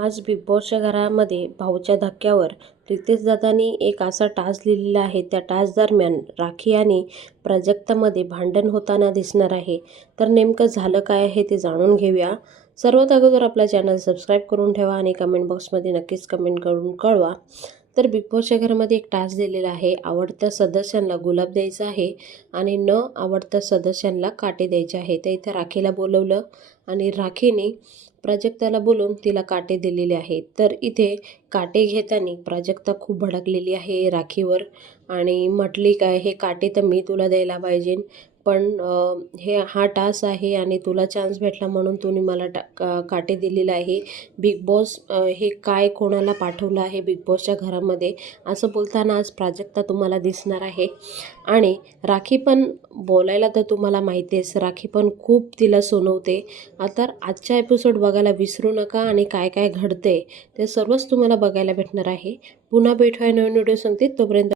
आज बिग बॉसच्या घरामध्ये भाऊच्या धक्क्यावर रितेश दादांनी एक असा टास्क लिहिलेला आहे. त्या टास्क दरम्यान राखी आणि प्राजक्तामध्ये भांडण होताना दिसणार आहे. तर नेमकं झालं काय आहे ते जाणून घेऊया. सर्वात अगोदर आपला चॅनल सबस्क्राईब करून ठेवा आणि कमेंट बॉक्समध्ये नक्कीच कमेंट करून कळवा. तर बिग बॉसच्या घरामध्ये एक टास्क दिलेला आहे. आवडत्या सदस्यांना गुलाब द्यायचा आहे आणि न आवडत्या सदस्यांना काटे द्यायचे आहे. तर इथे राखीला बोलवलं आणि राखीने प्राजक्ताला बोलून तिला काटे दिलेले आहेत. तर इथे काटे घेताना प्राजक्ता खूप भडकलेली आहे राखीवर आणि म्हटली काय, हे काटे तर मी तुला द्यायला पाहिजे, पण हा टास्क आहे आणि तुला चान्स भेटला म्हणून तुम्ही मला काटे दिलेला आहे. बिग बॉस हे काय कोणाला पाठवलं आहे बिग बॉसच्या घरामध्ये, असं बोलताना आज प्राजक्ता तुम्हाला दिसणार आहे. आणि राखी पण बोलायला तर तुम्हाला माहिती आहेच, राखी पण खूप तिला सुनवते. तर आजचा एपिसोड बघायला विसरू नका आणि काय काय घडते ते सर्वच तुम्हाला बघायला भेटणार आहे. पुन्हा भेटूया नवीन व्हिडिओ सांगते, तोपर्यंत